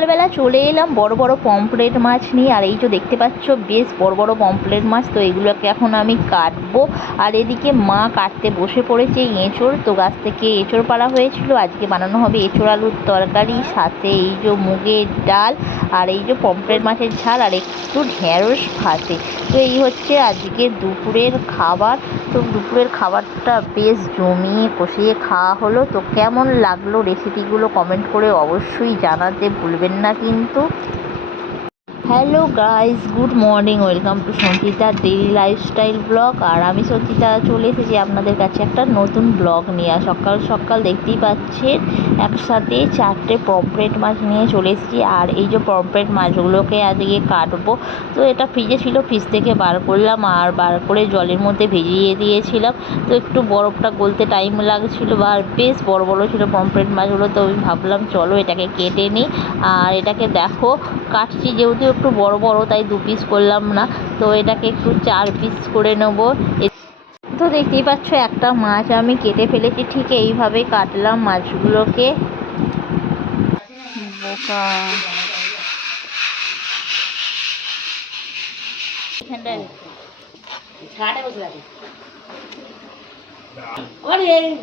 সকালবেলা চলে এলাম বড় বড় পমফ্রেট মাছ নিয়ে। আর এই যে দেখতে পাচ্ছ বেশ বড় বড় পমফ্রেট মাছ। তো এগুলোকে এখন আমি কাটবো। আর এদিকে মা কাটতে বসে পড়েছে এঁচোড়। তো গাছ থেকে এঁচোড় পাড়া হয়েছিল, আজকে বানানো হবে এঁচোড় আলুর তরকারি, সাথে এই যে মুগের ডাল, আর এই যে পমফ্রেট মাছের ঝাল, আর একটু ঢেঁড়স ভাতে। তো এই হচ্ছে আজকে দুপুরের খাবার। তো দুপুরের খাবারটা বেশ জমিয়ে কষিয়ে খাওয়া হলো। তো কেমন লাগলো রেসিপিগুলো কমেন্ট করে অবশ্যই জানাতে ভুলবেন না কিন্তু। Hello guys, good morning, welcome to Sanchita daily lifestyle blog. আর আমি সঞ্চিতা চলে এসেছি আপনাদের কাছে একটা নতুন ব্লগ নিয়ে। সকাল সকাল দেখতেই পাচ্ছেন একসাথে 4টে পমফ্রেট মাছ নিয়ে চলে এসেছি। আর এই যে পমফ্রেট মাছগুলোকে আজকে কাটবো। তো এটা ফ্রিজে ছিল, ফ্রিজ থেকে বার করলাম, আর বার করে জলের মধ্যে ভিজিয়ে দিয়েছিলাম। তো একটু বরফটা গলতে টাইম লাগছিলো, আর বেশ বড় বড় ছিল পমফ্রেট মাছগুলো। তো আমি ভাবলাম চলো এটাকে কেটে নিই। আর এটাকে দেখো কাটছি, যেহেতু একটু বড় বড় তাই 2 পিস করলাম না। তো এটাকে একটু 4 পিস করে নেব। তো দেখতেই পাচ্ছ একটা মাছ আমি কেটে ফেলেছি, ঠিক এইভাবে কাটলাম মাছগুলোকে। বোকা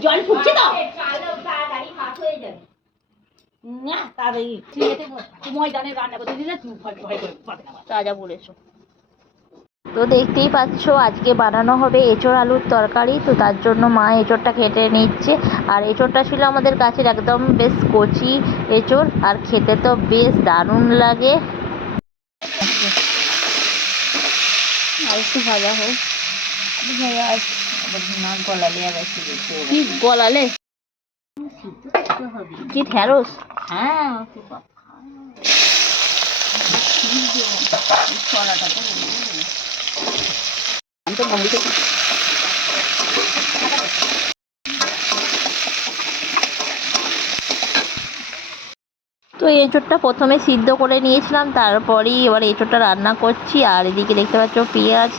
জল ফুটছে তো তাজা বলেছো। তো দেখতেই পাচ্ছ আজকে বানানো হবে এঁচোড় আলুর তরকারি। তো তার জন্য মা এঁচোড়টা কেটে নিচ্ছে। আর এঁচোড়টা ছিল আমাদের গাছের একদম বেশ কচি এঁচোড়, আর খেতে তো বেশ দারুণ লাগে। আর একটু ভাজা হোক, গলালে কি গলালে কি ঢেঁড়স? হ্যাঁ তো এঁচোড়টা প্রথমে সিদ্ধ করে নিয়েছিলাম, তারপরেই এবার এঁচোড়টা রান্না করছি। আর এদিকে দেখতে পাচ্ছ পেঁয়াজ,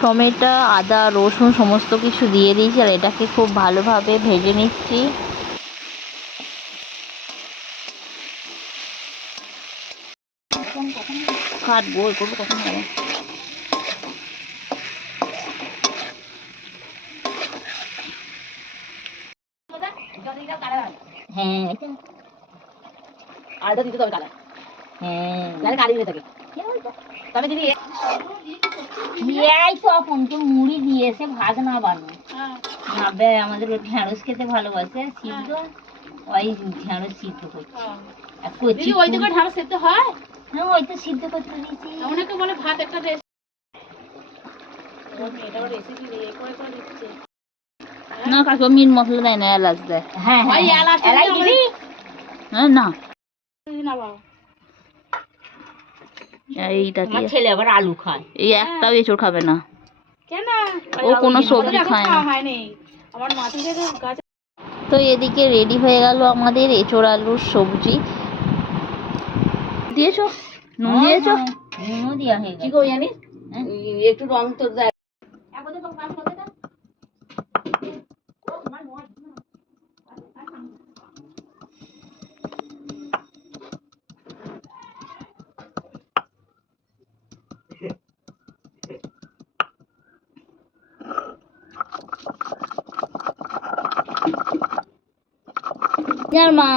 টমেটো, আদা, রসুন সমস্ত কিছু দিয়ে দিয়েছি। আর এটাকে খুব ভালোভাবে ভেজে নিচ্ছি। কাটবো করবো কখন হবে। হ্যাঁ আলাদা দিতে তবে কালার। হ্যাঁ কালি হয়ে থাকে। তবে দিদি তখন তো মুড়ি দিয়েছে ভাত না বানো ভাবে আমাদের ঢেঁড়স খেতে ভালোবাসে সিদ্ধ, ওই ঢেঁড়স সিদ্ধ করছে। ওই দিকে ঢেঁড়স সিদ্ধ হয়? হ্যাঁ ওই তো সিদ্ধ করতে দিয়েছি। অনেকে বলে ভাত একটা না কাকু মিট মশলা দেয় না, এলাচ দেয়। হ্যাঁ হ্যাঁ না এইটা দিয়ে ছেলে আবার আলু খায়, এই একটাও এঁচোড় খাবে না। কেন? ও কোনো সবজি খায় না। তো এদিকে রেডি হয়ে গেল আমাদের এঁচোড় আলুর সবজি। দিয়েছো নুন দিয়েছো? নুনও দেওয়া হয়ে গেছে। কি করে জানি একটু রং তো দেয়। মা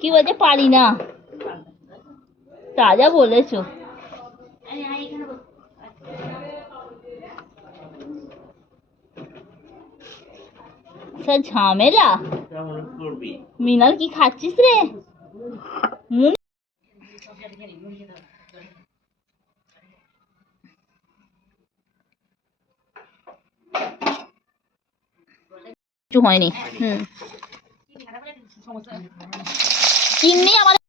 কি বলছে পারি না, তাজা বলেছো। ঝামেলা মিনাল কি খাচ্ছিস রে? কিছু হয়নি। চিনি আমাদের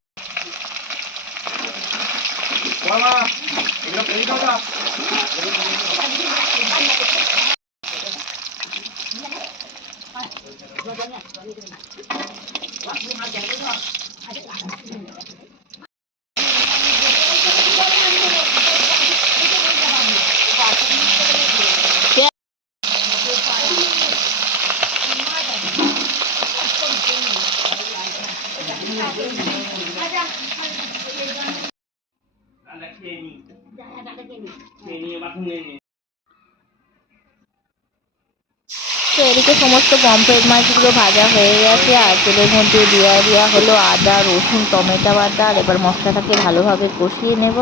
তো এদিকে সমস্ত পমফ্রেট মাছগুলো ভাজা হয়ে গেছে আর তেলের মধ্যে দেওয়া হলো আদা রসুন টমেটো বাটা। আর এবার মশলাটাকে ভালোভাবে কষিয়ে নেব।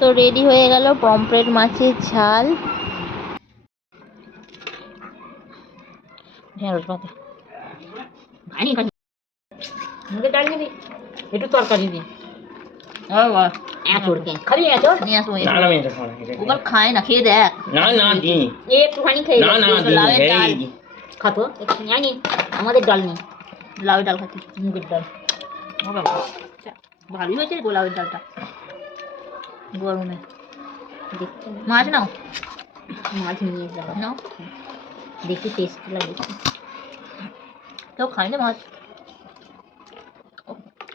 তো রেডি হয়ে গেল পমফ্রেট মাছের ঝাল। একটু তরকারি দিই খালি নিয়ে আসবো। ওগুলো খায় না, খেয়ে দেখ। না না দিই একটুখানি খেয়ে লাউয়ের ডাল খাতো জানি আমাদের ডাল নেই। লাউয়ের ডাল খাচ্ছি, মুগের ডাল। ভালোই হয়েছে গোলাপের ডালটা গরমে। দেখতে মাছ নাও, মাছ নিয়ে যাও নাও, দেখি টেস্ট লাগে। কেউ খায় না মাছ,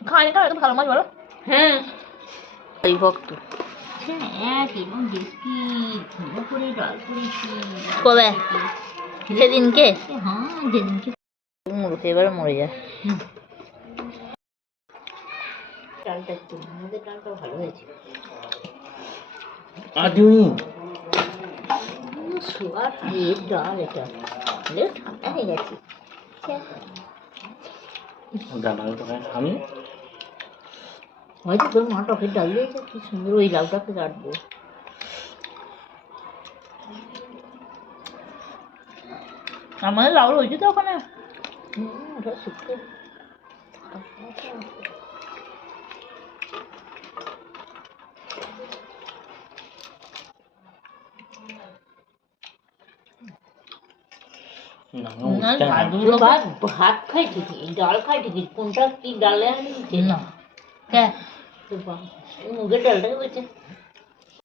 খায় না এত ভালো মাছ বলো। হ্যাঁ এই ভক্ত কবে সেদিনকে? হ্যাঁ যেদিনকে মরতে এবারে মরে যায়। ডালটা একটু আমাদের ডালটা ভালো হয়েছে। সোয়ার এর ডাল এটা ঠান্ডা হয়ে গেছে। আমি হয়তো তোর মা টকের ডাল দিয়েছে, কি সুন্দর। ওই লাউটাকে কাটবো। আমাদের লাউ রয়েছে তো ওখানে। ওটা শুকতে ভাত খাই ঠিকই, ডাল খাই ঠিকই। কোনটা কি ডালে আনছে না মুগের ডালটাকে বলছে